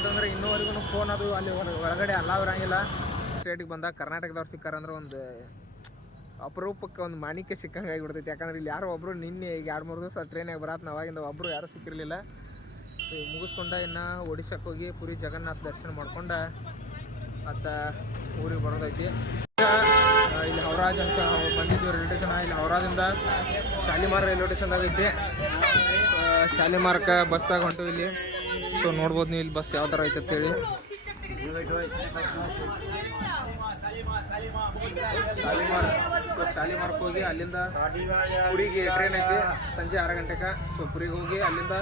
ಯಾಕಂತಂದ್ರೆ ಇನ್ನೂವರೆಗೂ ಫೋನ್ ಅದು ಅಲ್ಲಿ ಹೊರಗಡೆ ಅಲಾವ್ ಇರಂಗಿಲ್ಲ. ಸ್ಟೇಟಿಗೆ ಬಂದಾಗ ಕರ್ನಾಟಕದವ್ರು ಸಿಕ್ಕಾರಂದ್ರೆ ಒಂದು ಅಪರೂಪಕ್ಕೆ ಒಂದು ಮಾಣಿಕ್ಯ ಸಿಕ್ಕಂಗೆ ಆಗಿಬಿಡ್ತೈತಿ. ಯಾಕಂದ್ರೆ ಇಲ್ಲಿ ಯಾರೋ ಒಬ್ಬರು ನಿನ್ನೆ ಈಗ 2-3 ದಿವಸ ಟ್ರೈನಾಗ ಬರತ್ತೆ ನಾವಾಗಿಂದ ಒಬ್ಬರು ಯಾರೂ ಸಿಕ್ಕಿರಲಿಲ್ಲ. ಮುಗಿಸ್ಕೊಂಡ ಇನ್ನು ಒಡಿಶಾಕ್ಕೆ ಹೋಗಿ ಪುರಿ ಜಗನ್ನಾಥ ದರ್ಶನ ಮಾಡ್ಕೊಂಡು ಮತ್ತು ಊರಿಗೆ ಬರೋದೈತಿ. ಇಲ್ಲಿ ಹೌರಾಜ್ ಅಂತ ಬಂದಿದ್ವಿ ರೈಲ್ವೆ ಸ್ಟೇಷನ್. ಇಲ್ಲಿ ಹೌರಾಜಿಂದ ಶಾಲಿಮಾರ್ ರೈಲ್ವೆ ಸ್ಟೇಷನ್ದಾಗ ಐತಿ. ಶಾಲಿಮಾರ್ಕ್ಕೆ ಬಸ್ದಾಗ ಹೊಂಟು ಇಲ್ಲಿ. ಸೊ ನೋಡ್ಬೋದು ನೀವು ಇಲ್ಲಿ ಬಸ್ ಯಾವ ಥರ ಐತೆ ಅಂತೇಳಿ. ಶಾಲಿಮಾರ್ಕ್ ಹೋಗಿ ಅಲ್ಲಿಂದ ಪುರಿಗೆ ಟ್ರೈನ್ ಐತಿ ಸಂಜೆ 6 ಗಂಟೆಗೆ. ಸೊ ಪುರಿಗೆ ಹೋಗಿ ಅಲ್ಲಿಂದ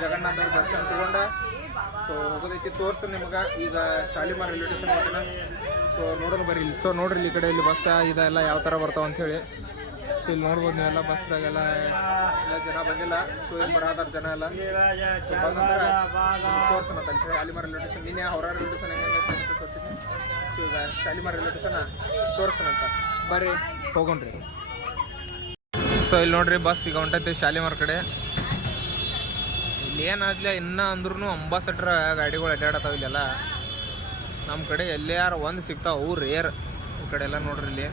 ಜಗನ್ನಾಥ ಅವ್ರ ದರ್ಶನ ತಗೊಂಡು ಸೊ ಹೋಗೋದೈತಿ. ತೋರ್ಸು ನಿಮಗೆ ಈಗ ಶಾಲಿಮಾರ್ ರೈಲ್ವೆ ಸ್ಟೇಷನ್ ಹೋಗ್ತಾನೆ. ಸೊ ನೋಡೋಣ ಬರ್ರಿ ಇಲ್ಲಿ. ಸೊ ನೋಡ್ರಿ ಈ ಕಡೆ ಇಲ್ಲಿ ಬಸ್ ಇದೆಲ್ಲ ಯಾವ ಥರ ಬರ್ತಾವ ಅಂಥೇಳಿ. ಸೊ ಇಲ್ಲಿ ನೋಡ್ಬೋದು ನೀವೆಲ್ಲ ಬಸ್ದಾಗೆಲ್ಲ ಎಲ್ಲ ಜನ ಬಂದಿಲ್ಲ. ಸೊ ಇಲ್ಲಿ ಬರಾದಾರ ಜನ ಎಲ್ಲ. ಸೊ ಬಂದಂದ್ರೆ ತೋರ್ಸೋಣ ಅಂತ ಶಾಲಿಮಾರ್ ರೈಲ್ವೆ ಸ್ಟೇಷನ್. ನಿನ್ನೆ ಹೌರಾ ರೈಲ್ವೆ ಸ್ಟೇಷನ್ ಹೆಂಗೆ ಅಂತ ತೋರಿಸಿದ್ವಿ. ಸೊ ಈಗ ಶಾಲಿಮಾರ್ ರೈಲ್ವೆ ಸ್ಟೇಷನ್ ತೋರಿಸೋಣ ಅಂತ ಬರ್ರಿ ಹೋಗೋಣ್ರಿ. ಸೊ ಇಲ್ಲಿ ನೋಡ್ರಿ ಬಸ್ ಈಗ ಹೊಂಟೈತಿ ಶಾಲಿಮಾರ್ ಕಡೆ. ಇಲ್ಲಿ ಏನಾಗಲಿ ಇನ್ನೂ ಅಂದ್ರೂ ಅಂಬಾಸಡ್ರ್ ಗಾಡಿಗಳು ಅಡ್ಡಾಡತ್ತಾವ ಇಲ್ಲೆಲ್ಲ. ನಮ್ಮ ಕಡೆ ಎಲ್ಲಾರು ಒಂದು ಸಿಗ್ತಾವೆ, ಅವು ರೇರ್. ಈ ಕಡೆ ಎಲ್ಲ ನೋಡ್ರಿ ಇಲ್ಲಿ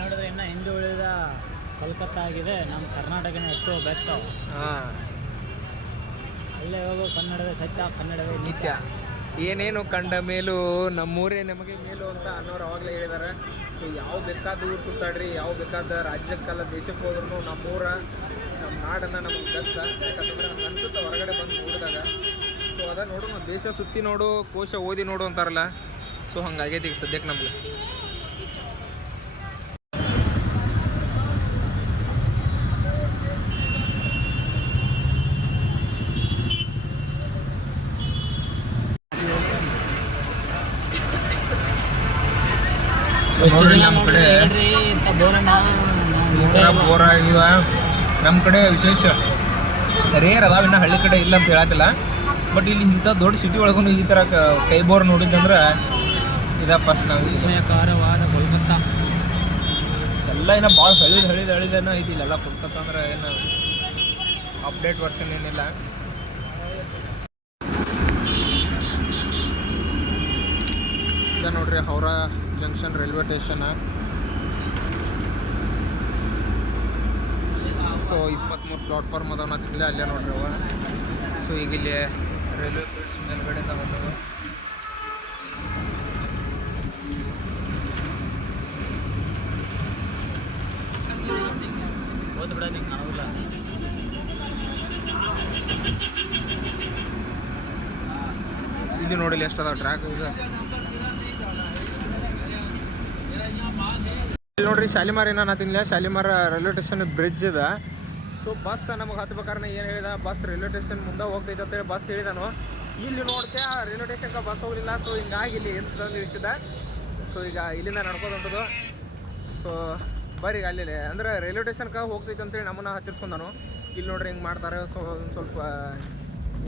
ನೋಡಿದ್ರೆ ಇನ್ನು ಹಿಂದೆ ಉಳಿದ ಕೋಲ್ಕತ್ತಾ ಆಗಿದೆ. ನಮ್ಮ ಕರ್ನಾಟಕನೇ ಎಷ್ಟು ಬೆಸ್ಟ್. ಹಾಂ, ಅಲ್ಲೇ ಹೋಗು ಕನ್ನಡವೇ ಸತ್ಯ, ಕನ್ನಡವೇ ನಿತ್ಯ. ಏನೇನು ಕಂಡ ಮೇಲೂ ನಮ್ಮೂರೇ ನಮಗೆ ಮೇಲು ಅಂತ ಅನ್ನೋರು ಅವಾಗಲೇ ಹೇಳಿದ್ದಾರೆ. ಸೊ ಯಾವ ಬೇಕಾದ ಊರು ಸುತ್ತಾಡ್ರಿ, ಯಾವ ಬೇಕಾದ ರಾಜ್ಯಕ್ಕಲ್ಲ ದೇಶಕ್ಕೆ ಹೋದ್ರೂ ನಮ್ಮೂರ ನಮ್ಮ ನಾಡನ್ನು ನಮಗೆ ಬೆಸ್ಟ್. ಯಾಕಂತಂದ್ರೆ ನಮ್ಗೆ ಅನ್ಸುತ್ತೆ ಹೊರಗಡೆ ಬಂದು ನೋಡಿದಾಗ. ಸೊ ಅದ ನೋಡು, ನಾವು ದೇಶ ಸುತ್ತಿ ನೋಡು, ಕೋಶ ಓದಿ ನೋಡು ಅಂತಾರಲ್ಲ. ಸೊ ಹಂಗಾಗೈತಿ ಈಗ ಸದ್ಯಕ್ಕೆ ನಮ್ಗೆ. ನಮ್ಮ ಕಡೆ ಬೋರ್ ಆಗಿವ. ನಮ್ಮ ಕಡೆ ವಿಶೇಷ ರೇರ್ ಅದಾವ, ಇನ್ನು ಹಳ್ಳಿ ಕಡೆ ಇಲ್ಲ ಅಂತ ಹೇಳತ್ತಿಲ್ಲ. ಬಟ್ ಇಲ್ಲಿ ಇಂಥ ದೊಡ್ಡ ಸಿಟಿ ಒಳಗೂ ಈ ಥರ ಕೈ ಬೋರ್ ನೋಡಿದ್ದಂದ್ರೆ ಇದ ಫಸ್ಟ್. ನಾವು ವಿಸ್ಮಯಕರವಾದ ಕೋಲ್ಕತ್ತಾ ಎಲ್ಲ ಏನೋ ಭಾಳ ಹಳಿದೇನೋ ಐತಿ ಇಲ್ಲೆಲ್ಲ. ಕೋಲ್ಕತ್ತಾ ಅಂದ್ರೆ ಏನು ಅಪ್ಡೇಟ್ ವರ್ಷನ್ ಏನಿಲ್ಲ. ಈಗ ನೋಡ್ರಿ Howrah junction railway station. So 23 platform ಅದಾವ ತಿಂಗಳ ಅಲ್ಲೇ ನೋಡ್ರಿ ಅವ. ಸೊ ಈಗ ಇಲ್ಲಿ ರೈಲ್ವೆ ಬ್ರಿಡ್ಜ್ ಮೇಲ್ಗಡೆಯಿಂದ ಬಂದವು. ಇಲ್ಲಿ ನೋಡಿಲ್ಲ ಎಷ್ಟು ಅದಾವ ಟ್ರ್ಯಾಕ್. ಈಗ ನೋಡ್ರಿ ಶಾಲಿಮಾರ್ ಏನೋ ತಿನ್ಲ. ಶಾಲಿಮಾರ್ ರೈಲ್ವೆ ಸ್ಟೇಷನ್ ಬ್ರಿಡ್ಜ್ ಇದೆ. ಸೊ ಬಸ್ ನಮಗೆ ಹತ್ಬೇಕಾದ್ರೆ ಏನು ಹೇಳಿದ, ಬಸ್ ರೈಲ್ವೆ ಸ್ಟೇಷನ್ ಮುಂದೆ ಹೋಗ್ತೈತೆ ಅಂತೇಳಿ ಬಸ್ ಹೇಳಿದಾನು. ಇಲ್ಲಿ ನೋಡ್ತೆ ರೈಲ್ವೆ ಸ್ಟೇಷನ್ಗೆ ಬಸ್ ಹೋಗಲಿಲ್ಲ. ಸೊ ಹಿಂಗಾಗಿ ಇಲ್ಲಿ ಏನು ಇಳಿಸಿದ. ಸೊ ಈಗ ಇಲ್ಲಿಂದ ನಡ್ಕೋದಂಥದ್ದು. ಸೊ ಬರ್ರಿ ಅಲ್ಲಿ ಅಂದ್ರೆ ರೈಲ್ವೆ ಸ್ಟೇಷನ್ಗೆ ಹೋಗ್ತೈತೆ ಅಂತೇಳಿ ನಮ್ಮನ್ನ ಹತ್ತಿರ್ಸ್ಕೊಂಡಾನು. ಇಲ್ಲಿ ನೋಡ್ರಿ ಹಿಂಗೆ ಮಾಡ್ತಾರೆ. ಸೊ ಒಂದು ಸ್ವಲ್ಪ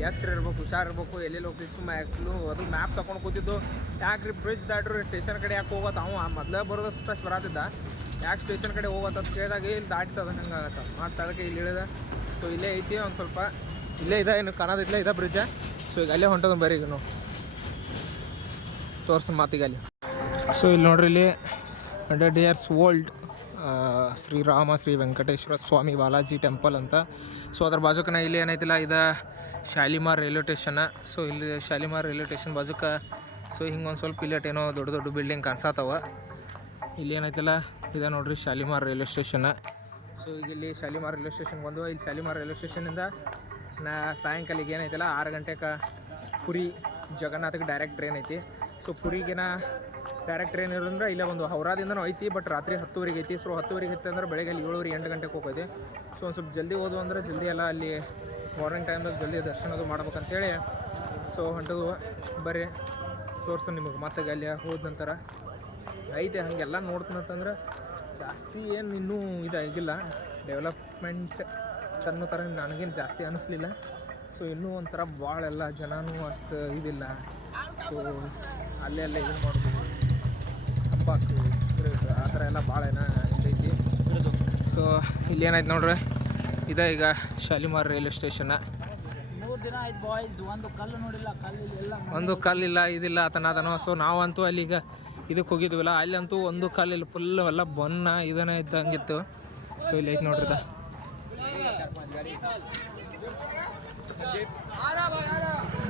ಎಚ್ಚರ ಇರ್ಬೇಕು, ಹುಷಾರಿರ್ಬೇಕು. ಎಲ್ಲೆಲ್ಲಿ ಹೋಗ್ತಿದ್ದು ಸುಮ್ಮ ಯಾಕಲು ಅದು ಮ್ಯಾಪ್ ತೊಗೊಂಡು ಕೂತಿದ್ದು. ಯಾಕ್ರಿ ಬ್ರಿಡ್ಜ್ ದಾಟ್ರಿ ಸ್ಟೇಷನ್ ಕಡೆ ಯಾಕೆ ಹೋಗೋದು, ಅವ ಮೊದಲೇ ಬರೋದಷ್ಟು ಸ್ಟ್ರೆಸ್ ಬರತ್ತಿದ್ದ. ಯಾಕೆ ಸ್ಟೇಷನ್ ಕಡೆ ಹೋಗೋದು ಕೇಳಿದಾಗ ಇಲ್ಲಿ ದಾಟ್ತದ ಹಂಗೆ ಆಗತ್ತೆ. ಮತ್ತು ಅದಕ್ಕೆ ಇಲ್ಲಿ ಇಳಿದ. ಸೊ ಇಲ್ಲೇ ಐತಿ ಒಂದು ಸ್ವಲ್ಪ, ಇಲ್ಲೇ ಇದೆ, ಏನು ಕಾಣೋದಿಲ್ಲ ಇದೆ ಬ್ರಿಡ್ಜ್. ಸೊ ಈಗ ಅಲ್ಲೇ ಹೊಂಟೋದು ಬರ್ರಿ ಈಗ ನಾವು ತೋರ್ಸ ಮಾತಿಗೆ ಅಲ್ಲಿ. ಸೊ ಇಲ್ಲಿ ನೋಡ್ರಿ ಇಲ್ಲಿ 100 years old ಶ್ರೀರಾಮ ಶ್ರೀ ವೆಂಕಟೇಶ್ವರ ಸ್ವಾಮಿ ಬಾಲಾಜಿ ಟೆಂಪಲ್ ಅಂತ. ಸೊ ಅದ್ರ ಬಾಜುಕನ ಇಲ್ಲಿ ಏನೈತಿಲ್ಲ ಇದು ಶಾಲಿಮಾರ್ ರೈಲ್ವೆ ಸ್ಟೇಷನ್. ಸೊ ಇಲ್ಲಿ ಶಾಲಿಮಾರ್ ರೈಲ್ವೆ ಸ್ಟೇಷನ್ ಬಾಜುಕ ಸೊ ಹಿಂಗೆ ಒಂದು ಸ್ವಲ್ಪ ಇಲ್ಲೇಟೇನೋ ದೊಡ್ಡ ಬಿಲ್ಡಿಂಗ್ ಕಾಣಿಸತ್ತವ. ಇಲ್ಲಿ ಏನೈತಿಲ್ಲ ಇದೆ ನೋಡ್ರಿ ಶಾಲಿಮಾರ್ ರೈಲ್ವೆ ಸ್ಟೇಷನ್. ಸೊ ಈಗ ಇಲ್ಲಿ ಶಾಲಿಮಾರ್ ರೈಲ್ವೆ ಸ್ಟೇಷನ್ ಬಂದು ಇಲ್ಲಿ ಶಾಲಿಮಾರ್ ರೈಲ್ವೆ ಸ್ಟೇಷನಿಂದ ಸಾಯಂಕಾಲಿಗೆ ಏನೈತಿಲ್ಲ 6 ಗಂಟೆಗೆ ಪುರಿ ಜಗನ್ನಾಥಕ್ಕೆ ಡೈರೆಕ್ಟ್ ಟ್ರೈನ್ ಐತಿ. ಸೊ ಪುರಿಗಿನ ಡೈರೆಕ್ಟ್ ಟ್ರೈನ್ ಇರೋದ್ರೆ ಇಲ್ಲೇ ಒಂದು ಹೌರಾದಿಂದನೂ ಐತಿ. ಬಟ್ ರಾತ್ರಿ 10 ಐತಿ. ಸೊ 10 ಐತಿ ಅಂದ್ರೆ ಬೆಳಗ್ಗೆ ಅಲ್ಲಿ 7-8 ಗಂಟೆಗೆ ಹೋಗೈತಿ. ಸೊ ಒಂದು ಸ್ವಲ್ಪ ಜಲ್ದಿ ಹೋದ್ವು ಅಂದ್ರೆ ಜಲ್ದಿ ಎಲ್ಲ ಅಲ್ಲಿ ಮಾರ್ನಿಂಗ್ ಟೈಮ್ದಾಗ ಜಲ್ದಿ ದರ್ಶನದು ಮಾಡ್ಬೇಕಂತೇಳಿ ಸೊ ಹೊಂಟದು. ಬರ್ರಿ ತೋರ್ಸು ನಿಮಗೆ. ಮತ್ತೆ ಅಲ್ಲಿ ಹೋದ ನಂತರ ಐತೆ ಹಾಗೆಲ್ಲ ನೋಡ್ತೀನಂತಂದ್ರೆ ಜಾಸ್ತಿ ಏನು ಇನ್ನೂ ಇದಾಗಿಲ್ಲ, ಡೆವಲಪ್ಮೆಂಟ್ ಅನ್ನೋ ಥರ ನನಗೇನು ಜಾಸ್ತಿ ಅನ್ನಿಸ್ಲಿಲ್ಲ. ಸೊ ಇನ್ನೂ ಒಂಥರ ಭಾಳ ಎಲ್ಲ ಜನನೂ ಅಷ್ಟು ಇದಿಲ್ಲ. ಸೊ ಅಲ್ಲೇ ಇದನ್ನು ಮಾಡ್ಬೋದು, ತಂಬಾಕು ಆ ಥರ ಎಲ್ಲ ಭಾಳ ಏನೋ ಇದೈತಿ. ಸೊ ಇಲ್ಲಿ ಏನಾಯ್ತು ನೋಡ್ರಿ, ಇದೇ ಈಗ ಶಾಲಿಮಾರ್ ರೈಲ್ವೆ ಸ್ಟೇಷನ್ನ. ದಿನ ಆಯ್ತು ಬಾಯ್ಸ್, ಒಂದು ಕಲ್ಲು ನೋಡಿಲ್ಲ. ಕಲ್ಲು ಎಲ್ಲ ಒಂದು ಕಲ್ಲಿಲ್ಲ ಇದಿಲ್ಲ ಆತನ. ಸೊ ನಾವಂತೂ ಅಲ್ಲಿಗ ಇದಕ್ಕೆ ಹೋಗಿದ್ವಲ್ಲ, ಅಲ್ಲಂತೂ ಒಂದು ಕಲ್ಲಿಲ್ಲ, ಫುಲ್ ಎಲ್ಲ ಬಣ್ಣ ಇದನ್ನ ಇದ್ದಂಗಿತ್ತು. ಸೊ ಇಲ್ಲಿ ಐತೆ ನೋಡ್ರಿ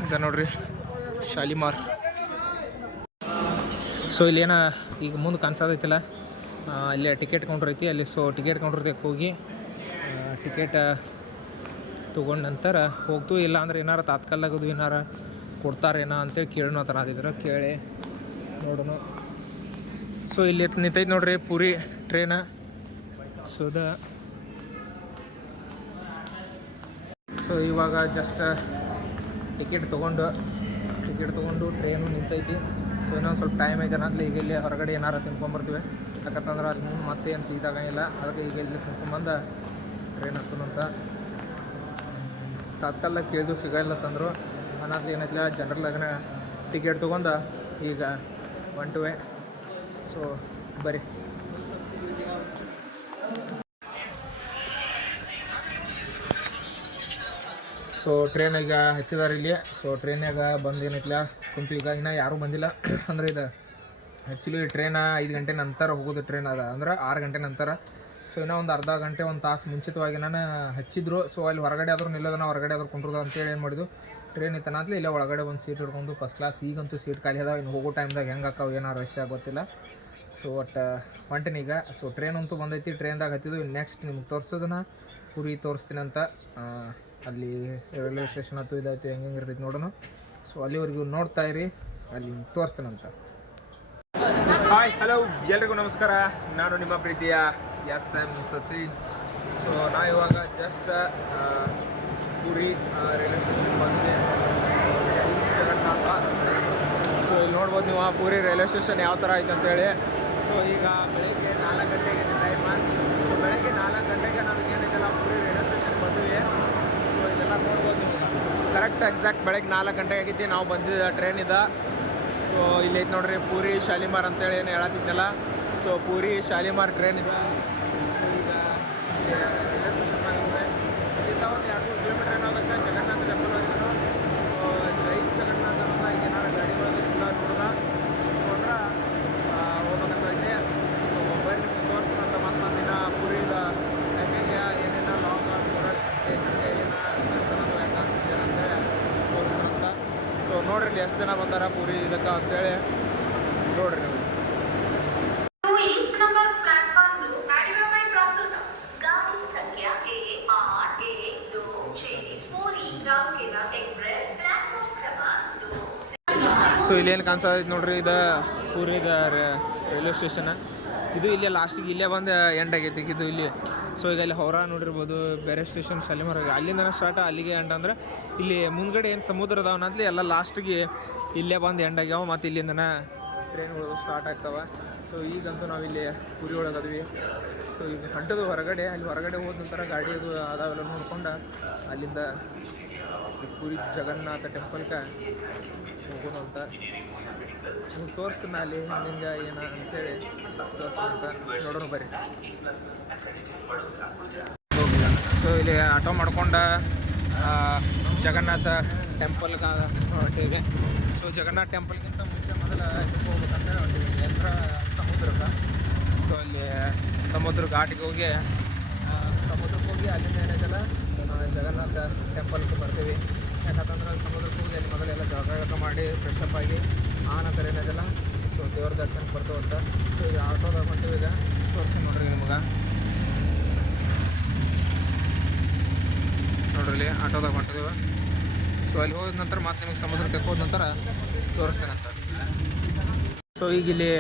ಇದ ನೋಡ್ರಿ ಶಾಲಿಮಾರ್. ಸೊ ಇಲ್ಲೇನ ಈಗ ಮುಂದೆ ಕಾಣಿಸೋದೈತಿಲ್ಲ, ಅಲ್ಲಿ ಟಿಕೆಟ್ ಕೌಂಟ್ರ್ ಐತಿ ಅಲ್ಲಿ. ಸೊ ಟಿಕೆಟ್ ಕೌಂಟ್ರದಾಗ ಹೋಗಿ ಟಿಕೆಟ್ ತೊಗೊಂಡ ನಂತರ ಹೋಗ್ತು. ಇಲ್ಲ ಅಂದ್ರೆ ಏನಾರು ತಾತ್ಕಾಲದಾಗದು ಏನಾರು ಕೊಡ್ತಾರೇನೋ ಅಂತೇಳಿ ಕೇಳೋಣ ಆ ಥರ ಆದಿದ್ರು, ಕೇಳಿ ನೋಡೋಣ. ಸೊ ಇಲ್ಲಿ ನಿಂತೈತೆ ನೋಡ್ರಿ ಪುರಿ ಟ್ರೈನ. ಸೊ ಇವಾಗ ಜಸ್ಟ್ ಟಿಕೆಟ್ ತೊಗೊಂಡು ಟ್ರೈನು ನಿಂತೈತಿ. ಸೊ ಇನ್ನೊಂದು ಸ್ವಲ್ಪ ಟೈಮ್ ಐತೆ ಅನ್ನೋದ್ಲಿ ಈಗ ಇಲ್ಲಿ ಹೊರಗಡೆ ಏನಾರು ತಿನ್ಕೊಂಬರ್ತೀವಿ. ಯಾಕಂತಂದ್ರೆ ಅಲ್ಲಿ ಮುಂದೆ ಮತ್ತೆ ಏನು ಸೀದಾಗಂಗಿಲ್ಲ, ಅದಕ್ಕೆ ಈಗ ಇಲ್ಲಿ ತಿನ್ಕೊಂಬಂದು ಟ್ರೈನ್ ಹತ್ತುನಂತ. ತಾತ್ಕಾಲದಾಗ ಕೇಳಿದ್ರು ಸಿಗಲ್ಲ ತಂದರು ಅನ್ನೋದ್ಲಿ ಏನೈತಿಲ್ಲ, ಜನರಲ್ಲಾಗನ ಟಿಕೆಟ್ ತೊಗೊಂಡು ಈಗ ಹೊಂಟುವೆ. ಸೊ ಬರೀ ಸೊ ಟ್ರೈನಾಗ ಹಚ್ಚಿದಾರೆ ಇಲ್ಲಿ. ಸೊ ಟ್ರೈನಾಗ ಬಂದು ಏನೈತಿಲ್ಲ ಕುಂತು. ಈಗ ಇನ್ನೂ ಯಾರೂ ಬಂದಿಲ್ಲ. ಅಂದರೆ ಇದು ಆ್ಯಕ್ಚುಲಿ ಟ್ರೈನ 5 ಗಂಟೆ ನಂತರ ಹೋಗೋದು ಟ್ರೈನ್ ಅದ, ಅಂದ್ರೆ 6 ಗಂಟೆ ನಂತರ. ಸೊ ಇನ್ನೂ ಒಂದು ಅರ್ಧ ಗಂಟೆ ಒಂದು ತಾಸು ಮುಂಚಿತವಾಗಿ ನಾನು ಹಚ್ಚಿದ್ರು. ಸೊ ಅಲ್ಲಿ ಹೊರಗಡೆ ಆದರೂ ನಿಲ್ಲೋದನ್ನ, ಹೊರಗಡೆ ಆದರೂ ಕುಂಡ್ರದು ಅಂತೇಳಿ ಏನು ಮಾಡಿದ್ವು, ಟ್ರೈನ್ ಇತ್ತನಾದ್ಲಿ ಇಲ್ಲೇ ಒಳಗಡೆ ಒಂದು ಸೀಟ್ ಹಿಡ್ಕೊಂಡು ಫಸ್ಟ್ ಕ್ಲಾಸ್. ಈಗಂತೂ ಸೀಟ್ ಖಾಲಿ ಅದಾವ, ಇನ್ನು ಹೋಗೋ ಟೈಮ್ದಾಗ ಹೆಂಗೆ ಹಾಕಾವು ಏನೋ ರಶ್ ಗೊತ್ತಿಲ್ಲ. ಸೊ ಒಟ್ಟು ಹೊಂಟಿನೀಗ. ಸೊ ಟ್ರೈನ್ ಅಂತೂ ಬಂದೈತಿ, ಟ್ರೈನ್ದಾಗ ಹತ್ತಿದ್ದು. ನೆಕ್ಸ್ಟ್ ನಿಮ್ಗೆ ತೋರಿಸೋದನ್ನ ಪುರಿ ತೋರಿಸ್ತೀನಂತ. ಅಲ್ಲಿ ರೈಲ್ವೆ ಸ್ಟೇಷನ್ ಹತ್ತು ಇದಾಯ್ತು, ಹೆಂಗೆ ಇರ್ತೈತಿ ನೋಡೋಣ. ಸೊ ಅಲ್ಲಿವರೆಗೂ ನೋಡ್ತಾ ಇರಿ, ಅಲ್ಲಿ ತೋರಿಸ್ತೀನಂತ. ಹಾಯ್ ಹಲೋ ಎಲ್ರಿಗೂ ನಮಸ್ಕಾರ, ನಾನು ನಿಮ್ಮ ಪ್ರೀತಿಯ SM ಸಚಿನ್. ಸೊ ನಾ ಇವಾಗ ಜಸ್ಟ್ ಪುರಿ ರೈಲ್ವೆ ಸ್ಟೇಷನ್ ಬಂದಿದೆ, ಜಗನ್ನಾಥ. ಸೊ ಇಲ್ಲಿ ನೋಡ್ಬೋದು ನೀವು ಪುರಿ ರೈಲ್ವೆ ಸ್ಟೇಷನ್ ಯಾವ ಥರ ಐತೆ ಅಂತೇಳಿ. ಸೊ ಈಗ ಬೆಳಗ್ಗೆ 4 ಗಂಟೆಗೆ ಟೈಮ್. ಸೊ ಬೆಳಗ್ಗೆ 4 ಗಂಟೆಗೆ ನಮಗೇನೈತಲ್ಲ ಪುರಿ ರೈಲ್ವೆ ಸ್ಟೇಷನ್ ಬಂದಿವಿ. ಸೊ ಇಲ್ಲೆಲ್ಲ ನೋಡ್ಬೋದು ನೀವು, ಕರೆಕ್ಟ್ ಎಕ್ಸಾಕ್ಟ್ ಬೆಳಗ್ಗೆ 4 ಗಂಟೆಗೆ ಆಗೈತಿ ನಾವು ಬಂದಿದ್ದ ಟ್ರೈನ್ ಇದೆ. ಸೊ ಇಲ್ಲಿ ಐತೆ ನೋಡ್ರಿ ಪುರಿ ಶಾಲಿಮಾರ್ ಅಂತೇಳಿ ಏನು ಹೇಳತ್ತಿದ್ದಲ್ಲ. ಸೊ ಪುರಿ ಶಾಲಿಮಾರ್ ಟ್ರೈನ್ ಇದೆ. ಸೊ ಈಗ ರೈಲ್ವೆ ಸ್ಟೇಷನ್ನಾಗಿದೆ. ಇಲ್ಲಿಂದ ಒಂದು 2-3 ಕಿಲೋಮೀಟರ್ ಏನಾಗುತ್ತೆ ಜಗನ್ನಾಥ ಟೆಂಪಲ್ವರೆಗೂ. ಸೊ ಜೈ ಜಗನ್ನಾಥ ಅನ್ನೋದ ಈಗ ಏನಾರು ಗಾಡಿಗಳದ್ದು ಸುತ್ತ ನೋಡೋದ ನೋಡ್ರೆ ಹೋಗ್ಬೇಕಂತ ಐತೆ. ಸೊ ಬರೀ ನಿಮ್ಗೆ ತೋರಿಸ್ತೀನಂತ ದಿನ ಪುರಿದ ಹೆಂಗೆ ಏನೇನು ಲಾಂಗ್ ಪೂರಕ್ಕೆ ಹಂಗೆ ಏನು ದರ್ಶನ ಹೆಂಗಾಗ್ತಿದ್ದೇನೆ ಅಂತೇಳಿ ತೋರಿಸ್ತಾರಂತ. ಸೊ ನೋಡ್ರಿ ಇಲ್ಲಿ ಎಷ್ಟು ಜನ ಬಂದಾರ ಪುರಿ ಇದಕ್ಕೆ ಅಂತೇಳಿ ನೋಡ್ರಿ ನೀವು. ಸೊ ಇಲ್ಲೇನು ಕಾಣಿಸೋದೈತೆ ನೋಡ್ರಿ, ಇದು ಪುರಿದ ರೈಲ್ವೆ ಸ್ಟೇಷನ್. ಇದು ಇಲ್ಲೇ ಲಾಸ್ಟಿಗೆ ಇಲ್ಲೇ ಬಂದು ಎಂಡ್ ಆಗೈತಿ ಇದು ಇಲ್ಲಿ. ಸೊ ಈಗ ಇಲ್ಲಿ ಹೊರ ನೋಡಿರ್ಬೋದು ಬೇರೆ ಸ್ಟೇಷನ್ ಶಾಲಿಮಾರ್, ಅಲ್ಲಿಂದ ಸ್ಟಾರ್ಟ್ ಅಲ್ಲಿಗೆ ಎಂಡ್. ಅಂದ್ರೆ ಇಲ್ಲಿ ಮುಂದ್ಗಡೆ ಏನು ಸಮುದ್ರ ಅದಾವನಂತಲಿ ಎಲ್ಲ ಲಾಸ್ಟಿಗೆ ಇಲ್ಲೇ ಬಂದು ಎಂಡ್ ಆಗ್ಯಾವ, ಮತ್ತು ಇಲ್ಲಿಂದನೇ ಟ್ರೈನ್ಗಳು ಸ್ಟಾರ್ಟ್ ಆಗ್ತಾವೆ. ಸೊ ಈಗಂತೂ ನಾವಿಲ್ಲಿ ಪುರಿ ಒಳಗೆ ಅದ್ವಿ. ಸೊ ಈಗ ಹೊಂಟದು ಹೊರಗಡೆ. ಅಲ್ಲಿ ಹೊರಗಡೆ ಹೋದ ನಂತರ ಗಾಡಿ ಅದು ಅದಾವೆಲ್ಲ ನೋಡ್ಕೊಂಡು ಅಲ್ಲಿಂದ ಪುರಿ ಜಗನ್ನಾಥ ಟೆಂಪಲ್ಗೆ ಹೋಗೋಣ ಅಂತ ನಿಮ್ಗೆ ತೋರಿಸ್ತೀನಿ. ಅಲ್ಲಿ ಹಿಂಗೆ ಏನು ಅಂತೇಳಿ ತೋರಿಸ್ತೀನಂತ ನೋಡೋಣ ಬರ್ರಿ. ಸೊ ಇಲ್ಲಿ ಆಟೋ ಮಾಡ್ಕೊಂಡು ಜಗನ್ನಾಥ ಟೆಂಪಲ್ಗೆ ಹೊಂಟಿದೆ. ಸೊ ಜಗನ್ನಾಥ ಟೆಂಪಲ್ಗಿಂತ ಮುಂಚೆ ಮೊದಲು ಇದಕ್ಕೆ ಹೋಗ್ಬೇಕಂತ ಹೊಂಟಿವಿ, ಯಂತ್ರ ಸಮುದ್ರಕ್ಕೆ. ಸೊ ಅಲ್ಲಿ ಸಮುದ್ರ ಘಾಟಿಗೆ ಹೋಗಿ ಸಮುದ್ರಕ್ಕೆ ಹೋಗಿ ಅಲ್ಲಿಂದ ಏನೈತಲ್ಲ ಜಗನ್ನಾಥ ಟೆಂಪಲ್ಗೆ ಬರ್ತೀವಿ. ಯಾಕಂತಂದ್ರೆ ಸಮುದ್ರಕ್ಕೆ ಹೋಗಿ ಅಲ್ಲಿ ಮೊದಲೆಲ್ಲ ಜಳಕ ಮಾಡಿ ಫ್ರೆಶಪ್ ಆಗಿ ಆ ನಂತರ ಏನೈತಲ್ಲ ಸೊ ದೇವ್ರ ದರ್ಶನಕ್ಕೆ ಬರ್ತೀವಂತ. ಸೊ ಈಗ ಆಟೋದಾಗ ಹೊಂಟಿವಿ, ಈಗ ತೋರಿಸಿ ನೋಡ್ರಿ ನಿಮ್ಗೆ. ನೋಡ್ರಿ ಆಟೋದಾಗ ಹೊಂಟಿದ್ದೀವಿ. ಸೊ ಅಲ್ಲಿ ಹೋದ ನಂತರ ಮತ್ತೆ ನಿಮಗೆ ಸಮುದ್ರಕ್ಕೆ ಹೋದ ನಂತರ ತೋರಿಸ್ತೇನಂತ. ಸೊ ಈಗ ಇಲ್ಲಿ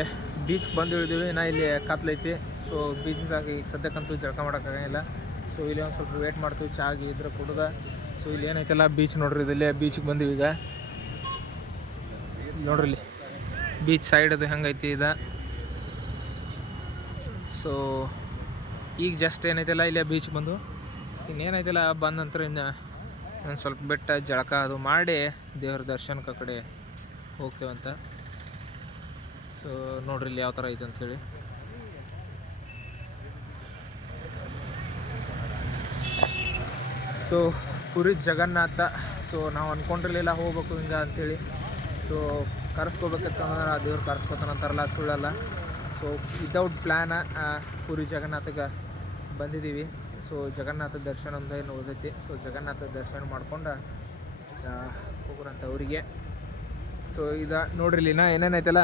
ಬೀಚ್ಗೆ ಬಂದು ಇಳಿದೀವಿ. ನಾ ಇಲ್ಲಿ ಕತ್ಲೈತಿ. ಸೊ ಬೀಚ್ದಾಗ ಈಗ ಸದ್ಯಕ್ಕಂತೂ ಜಳಕ ಮಾಡೋಕ್ಕಾಗಂಗಿಲ್ಲ. ಸೊ ಇಲ್ಲಿ ಒಂದು ಸ್ವಲ್ಪ ವೇಟ್ ಮಾಡ್ತೀವಿ, ಚಾಗಿ ಇದ್ರೆ ಕುಡ್ದ. ಸೊ ಇಲ್ಲಿ ಏನೈತಲ್ಲ ಬೀಚ್ ನೋಡ್ರಿ, ಇದಿಲ್ಲೇ ಬೀಚ್ಗೆ ಬಂದೀವಿ ಈಗ. ನೋಡ್ರಿ ಇಲ್ಲಿ ಬೀಚ್ ಸೈಡ್ ಅದು ಹೆಂಗೈತಿ ಇದು. ಸೊ ಈಗ ಜಸ್ಟ್ ಏನೈತಲ್ಲ ಇಲ್ಲೇ ಬೀಚ್ ಬಂದು ಇನ್ನೇನೈತಲ್ಲ ಬಂದ ನಂತರ ಇನ್ನು ಒಂದು ಸ್ವಲ್ಪ ಬೆಟ್ಟ ಜಳಕ ಅದು ಮಾಡಿ ದೇವ್ರ ದರ್ಶನಕ್ಕೆ ಆ ಕಡೆ ಹೋಗ್ತೇವಂತ. ಸೊ ನೋಡ್ರಿ ಇಲ್ಲಿ ಯಾವ ಥರ ಐತೆ ಅಂಥೇಳಿ. ಸೊ ಪುರಿ ಜಗನ್ನಾಥ. ಸೊ ನಾವು ಅಂದ್ಕೊಂಡಿರಲಿಲ್ಲ ಹೋಗ್ಬೇಕು ಹಿಂಗೆ ಅಂಥೇಳಿ. ಸೊ ಕರೆಸ್ಕೋಬೇಕಂತಂದ್ರೆ ಆ ದೇವ್ರು ಕರೆಸ್ಕೊತಾನಂತಾರಲ್ಲ, ಸುಳ್ಳಲ್ಲ. ಸೊ ವಿತೌಟ್ ಪ್ಲ್ಯಾನ ಪುರಿ ಜಗನ್ನಾಥಗೆ ಬಂದಿದ್ದೀವಿ. ಸೊ ಜಗನ್ನಾಥ ದರ್ಶನ ಒಂದು ಏನು ಉಳಿದೈತಿ. ಸೊ ಜಗನ್ನಾಥ ದರ್ಶನ ಮಾಡ್ಕೊಂಡು ಹೋಗೋರಂತ ಅವರಿಗೆ. ಸೊ ಇದು ನೋಡ್ರಿ ಇಲ್ಲಿನ ಏನೇನೈತಲ್ಲ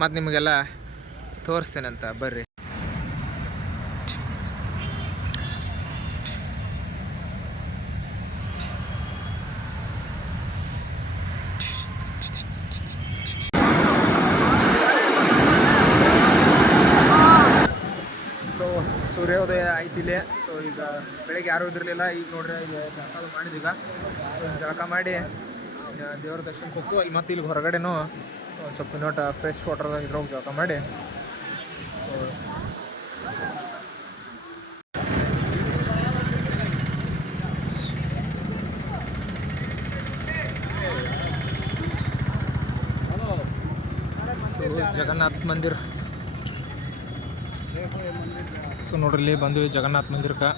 ಮತ್ತು ನಿಮಗೆಲ್ಲ ತೋರಿಸ್ತೇನಂತ ಬರ್ರಿ. ಸೊ ಸೂರ್ಯೋದಯ ಆಯ್ತಿಲ್ಲೇ. ಸೊ ಈಗ ಬೆಳಗ್ಗೆ ಯಾರೂ ಇದಿರಲಿಲ್ಲ. ಈಗ ನೋಡ್ರಿ ಈಗ ಜಳಕ ಮಾಡಿದೀಗ. ಸೊ ಜಳಕ ಮಾಡಿ ದೇವ್ರ ದರ್ಶನಕ್ಕೆ ಹೋಗ್ತು. ಅಲ್ಲಿ ಮತ್ತು ಇಲ್ಲಿ ಹೊರಗಡೆನೂ ಒಂದು ಸ್ವಲ್ಪ ನೋಟ ಫ್ರೆಶ್ ವಾಟರ್ ಇದ್ರೋಗಿ ಜಳಕ ಮಾಡಿ. ಸೊ ಜಗನ್ನಾಥ ಮಂದಿರ. ಸೊ ನೋಡ್ರಿ ಇಲ್ಲಿ ಬಂದ್ವಿ ಜಗನ್ನಾಥ ಮಂದಿರಕ್ಕೆ.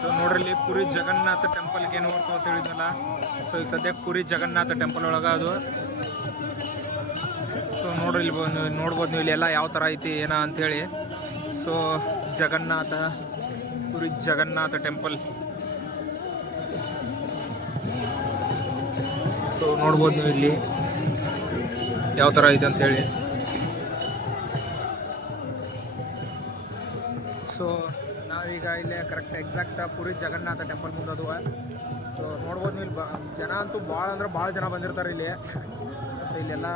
ಸೊ ನೋಡ್ರಿ ಪುರಿ ಜಗನ್ನಾಥ ಟೆಂಪಲ್ಗೆ ಏನು ಹೊರ್ತು ಅಂತ ಹೇಳಿದ್ನಲ್ಲ. ಸೊ ಈಗ ಸದ್ಯಕ್ಕೆ ಪುರಿ ಜಗನ್ನಾಥ ಟೆಂಪಲ್ ಒಳಗೆ ಅದು. ಸೊ ನೋಡ್ರಿ ಇಲ್ಲಿ ನೋಡ್ಬೋದು ನೀವು ಇಲ್ಲೆಲ್ಲ ಯಾವ ಥರ ಐತಿ ಏನ ಅಂಥೇಳಿ. So Jagannath, Puri Jagannath temple. So ನೋಡ್ಬೋದು ನೀವು ಇಲ್ಲಿ ಯಾವ ಥರ ಐತೆ ಅಂಥೇಳಿ. ಸೊ ನಾವೀಗ ಇಲ್ಲೇ correct exact Puri Jagannath temple ಮುಂದೆ ಅದು. ಸೊ ನೋಡ್ಬೋದು ನೀವು ಇಲ್ಲಿ ಜನ ಅಂತೂ ಭಾಳ ಅಂದ್ರೆ ಭಾಳ ಜನ ಬಂದಿರ್ತಾರೆ ಇಲ್ಲಿ. ಮತ್ತು ಇಲ್ಲೆಲ್ಲ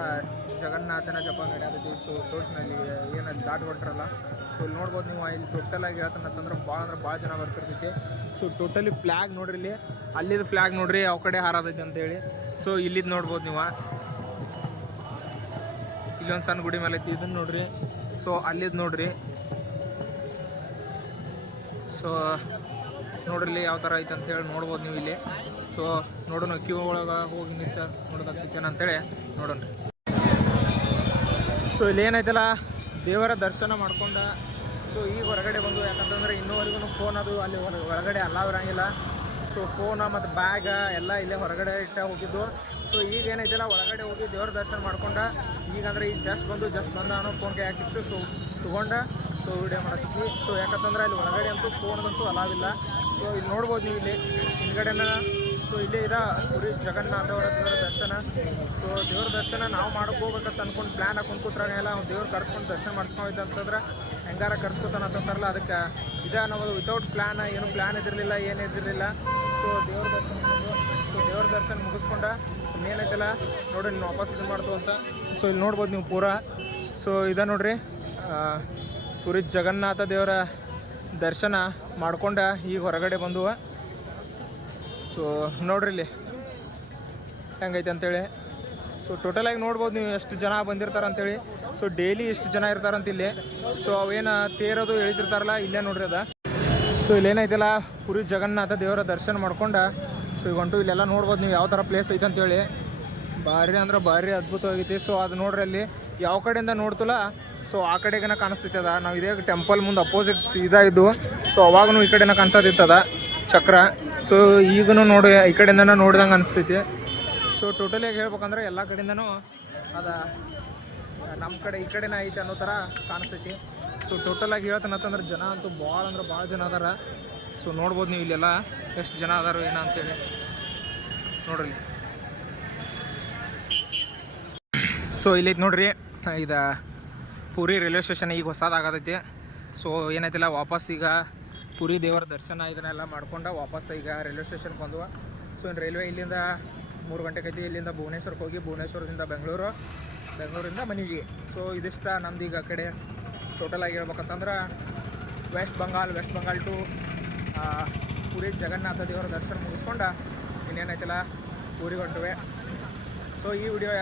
ಜಗನ್ನಾಥನ ಜಪ ನಡೆಯೋದು. ಸೊ ಟೋಟ್ನಲ್ಲಿ ಏನಲ್ಲಿ ದಾಟಿ ಹೊಟ್ರಲ್ಲ. ಸೊ ಇಲ್ಲಿ ನೋಡ್ಬೋದು ನೀವು ಇಲ್ಲಿ ಟೋಟಲಾಗಿ ಹೇಳ್ತಾನಂತಂದ್ರೆ ಭಾಳ ಅಂದ್ರೆ ಭಾಳ ಜನ ಬರ್ತಿರ್ತೈತಿ. ಸೊ ಟೋಟಲಿ ಫ್ಲ್ಯಾಗ್ ನೋಡ್ರಿ ಇಲ್ಲಿ. ಅಲ್ಲಿದ್ದು ಫ್ಲ್ಯಾಗ್ ನೋಡ್ರಿ ಯಾವ ಕಡೆ ಹಾರೋದೈತೆ ಅಂತೇಳಿ. ಸೊ ಇಲ್ಲಿದ್ದು ನೋಡ್ಬೋದು ನೀವು. ಇಲ್ಲೊಂದು ಸಣ್ಣ ಗುಡಿ ಮೇಲೆ ಐತಿ, ಇದನ್ನು ನೋಡ್ರಿ. ಸೊ ಅಲ್ಲಿದ್ದು ನೋಡ್ರಿ. ಸೊ ನೋಡ್ರಿ ಇಲ್ಲಿ ಯಾವ ಥರ ಐತೆ ಅಂತೇಳಿ ನೋಡ್ಬೋದು ನೀವು ಇಲ್ಲಿ. ಸೊ ನೋಡೋಣ ಕ್ಯೂ ಒಳಗೆ ಹೋಗಿ ನಿಂತ ನೋಡೋದಾಗ್ತೈತೇನ ಅಂತೇಳಿ ನೋಡೋಣ. ಸೊ ಇಲ್ಲಿ ಏನೈತಲ್ಲ ದೇವರ ದರ್ಶನ ಮಾಡ್ಕೊಂಡು ಸೊ ಈಗ ಹೊರಗಡೆ ಬಂದು, ಯಾಕಂತಂದ್ರೆ ಇನ್ನೂವರೆಗೂ ಫೋನ್ ಅದು ಅಲ್ಲಿ ಹೊರಗಡೆ ಅಲಾವ್ ಇರಂಗಿಲ್ಲ. ಸೊ ಫೋನ್ ಮತ್ತು ಬ್ಯಾಗ ಎಲ್ಲ ಇಲ್ಲೇ ಹೊರಗಡೆ ಇಟ್ಟ ಹೋಗಿದ್ದು. ಸೊ ಈಗ ಏನೈತಿಲ್ಲ ಒಳಗಡೆ ಹೋಗಿ ದೇವ್ರ ದರ್ಶನ ಮಾಡ್ಕೊಂಡು ಈಗ ಅಂದರೆ ಈಗ ಜಸ್ಟ್ ಬಂದು ಅನ್ನೋ ಫೋನ್ ಕೈಯಾಗಿ ಸಿಕ್ತು. ಸೊ ತೊಗೊಂಡು ಸೊ ವಿಡಿಯೋ ಮಾಡತ್ತೀವಿ. ಸೊ ಯಾಕಂತಂದ್ರೆ ಅಲ್ಲಿ ಒಳಗಡೆ ಅಂತೂ ಫೋನ್ದಂತೂ ಅಲಾವಿಲ್ಲ. ಸೊ ಇಲ್ಲಿ ನೋಡ್ಬೋದು ನೀವು ಇಲ್ಲಿ ಹಿಂದ್ಗಡೆನ. ಸೊ ಇಲ್ಲೇ ಇದೆ ಪುರಿ ಜಗನ್ನಾಥ ಅವರ ದೇವರ ದರ್ಶನ. ಸೊ ದೇವ್ರ ದರ್ಶನ ನಾವು ಮಾಡ್ಕೋಬೇಕಂತ ಅಂದ್ಕೊಂಡು ಪ್ಲ್ಯಾನ್ ಹಾಕೊಂಡು ಕೂತ್ರಾಗೆಲ್ಲ ಅವ್ನು ದೇವ್ರು ಕರ್ಸ್ಕೊಂಡು ದರ್ಶನ ಮಾಡಿಸ್ಕೊಂಡಿದ್ದ ಅಂತಂದ್ರೆ ಹೆಂಗಾರ ಕರ್ಸ್ಕೊತಾನಂತಾರಲ್ಲ, ಅದಕ್ಕೆ ಇದೆ ನಾವು ವಿತೌಟ್ ಪ್ಲ್ಯಾನ್, ಏನು ಪ್ಲ್ಯಾನ್ ಇದಿರಲಿಲ್ಲ, ಏನು ಇದಿರಲಿಲ್ಲ. ಸೊ ದೇವ್ರ ದರ್ಶನ ಸೊ ದೇವ್ರ ದರ್ಶನ ಮುಗಿಸ್ಕೊಂಡ ಇನ್ನೇನೈತಲ್ಲ ನೋಡ್ರಿ ಇಲ್ಲಿ ವಾಪಸ್ ಇದು ಮಾಡ್ತು ಅಂತ. ಸೊ ಇಲ್ಲಿ ನೋಡ್ಬೋದು ನೀವು ಪೂರಾ. ಸೊ ಇದೆ ನೋಡ್ರಿ ಪುರಿ ಜಗನ್ನಾಥ ದೇವರ ದರ್ಶನ ಮಾಡ್ಕೊಂಡು ಈಗ ಹೊರಗಡೆ ಬಂದುವ. ಸೊ ನೋಡ್ರಿ ಇಲ್ಲಿ ಹೆಂಗೈತೆ ಅಂತೇಳಿ. ಸೊ ಟೋಟಲಾಗಿ ನೋಡ್ಬೋದು ನೀವು ಎಷ್ಟು ಜನ ಬಂದಿರ್ತಾರೆ ಅಂತೇಳಿ. ಸೊ ಡೈಲಿ ಎಷ್ಟು ಜನ ಇರ್ತಾರಂತ ಇಲ್ಲಿ. ಸೊ ಅವೇನು ತೇರೋದು ಎಳಿತಿರ್ತಾರಲ್ಲ ಇಲ್ಲೇ ನೋಡ್ರಿ ಅದ. ಸೊ ಇಲ್ಲೇನೈತಲ್ಲ ಪುರಿ ಜಗನ್ನಾಥ ದೇವರ ದರ್ಶನ ಮಾಡ್ಕೊಂಡು ಸೊ ಈಗ ಹೊಂಟು ಇಲ್ಲೆಲ್ಲ ನೋಡ್ಬೋದು ನೀವು ಯಾವ ಥರ ಪ್ಲೇಸ್ ಐತೆ ಅಂತೇಳಿ. ಭಾರಿ ಅಂದ್ರೆ ಭಾರಿ ಅದ್ಭುತವಾಗೈತಿ. ಸೊ ಅದು ನೋಡ್ರಿ ಅಲ್ಲಿ ಯಾವ ಕಡೆಯಿಂದ ನೋಡ್ತಲ್ಲ ಸೊ ಆ ಕಡೆಗೇನ ಕಾಣಿಸ್ತೈತದ. ನಾವು ಇದೇ ಟೆಂಪಲ್ ಮುಂದೆ ಅಪೋಸಿಟ್ ಇದಾಗಿದ್ದು. ಸೊ ಅವಾಗೂ ಈ ಕಡೆನ ಕಾಣಿಸೋದಿತ್ತದ ಚಕ್ರ. ಸೊ ಈಗೂ ನೋಡಿ ಈ ಕಡೆಯಿಂದ ನೋಡಿದಂಗೆ ಅನಿಸ್ತೈತಿ. ಸೊ ಟೋಟಲಿಯಾಗಿ ಹೇಳ್ಬೇಕಂದ್ರೆ ಎಲ್ಲ ಕಡೆಯಿಂದನೂ ಅದು ನಮ್ಮ ಕಡೆ ಈ ಕಡೆನ ಐತೆ ಅನ್ನೋ ಥರ ಕಾಣಿಸ್ತೈತಿ. ಸೊ ಟೋಟಲಾಗಿ ಹೇಳ್ತಾನಂತಂದ್ರೆ ಜನ ಅಂತೂ ಭಾಳ ಅಂದ್ರೆ ಭಾಳ ಜನ ಅದಾರ. ಸೊ ನೋಡ್ಬೋದು ನೀವು ಇಲ್ಲೆಲ್ಲ ಎಷ್ಟು ಜನ ಅದಾರೋ ಏನೋ ಅಂತೇಳಿ ನೋಡ್ರಿ. ಸೊ ಇಲ್ಲೈತೆ ನೋಡ್ರಿ ಇದು ಪುರಿ ರೈಲ್ವೆ ಸ್ಟೇಷನ್ ಈಗ ಹೊಸದಾಗತೈತಿ. ಸೊ ಏನೈತಿಲ್ಲ ವಾಪಸ್ ಈಗ ಪುರಿ ದೇವರ ದರ್ಶನ ಇದನ್ನೆಲ್ಲ ಮಾಡ್ಕೊಂಡು ವಾಪಸ್ ಈಗ ರೈಲ್ವೆ ಸ್ಟೇಷನ್ಗೆ ಬಂದುವ. ಸೊ ಇನ್ನು ರೈಲ್ವೆ ಇಲ್ಲಿಂದ 3 ಗಂಟೆಗೆ ಐತಿ. ಇಲ್ಲಿಂದ ಭುವನೇಶ್ವರಕ್ಕೆ ಹೋಗಿ ಭುವನೇಶ್ವರದಿಂದ ಬೆಂಗಳೂರಿಂದ ಮನೆಗೆ. ಸೊ ಇದಿಷ್ಟ ನಮ್ದು ಈಗ ಆ ಕಡೆ ಟೋಟಲಾಗಿ ಹೇಳ್ಬೇಕಂತಂದ್ರೆ ವೆಸ್ಟ್ ಬೆಂಗಾಲ್ ಟು ಪುರಿ ಜಗನ್ನಾಥ ದೇವರ ದರ್ಶನ ಮುಗಿಸ್ಕೊಂಡು ಇನ್ನೇನೈತಿಲ್ಲ ಪೂರಿಗೆ ಹೊಂಟುವೆ. ಸೊ ಈ ವಿಡಿಯೋ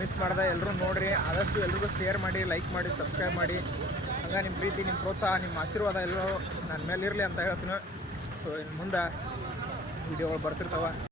ಮಿಸ್ ಮಾಡ್ದೆ. ಎಲ್ಲರೂ ನೋಡಿರಿ, ಆದಷ್ಟು ಎಲ್ರಿಗೂ ಶೇರ್ ಮಾಡಿ, ಲೈಕ್ ಮಾಡಿ, ಸಬ್ಸ್ಕ್ರೈಬ್ ಮಾಡಿ. ಹಂಗೆ ನಿಮ್ಮ ಪ್ರೀತಿ, ನಿಮ್ಮ ಪ್ರೋತ್ಸಾಹ, ನಿಮ್ಮ ಆಶೀರ್ವಾದ ಎಲ್ಲರೂ ನನ್ನ ಮೇಲೆ ಇರಲಿ ಅಂತ ಹೇಳ್ತೀನಿ. ಸೊ ಇನ್ನು ಮುಂದೆ ವಿಡಿಯೋಗಳು ಬರ್ತಿರ್ತಾವೆ.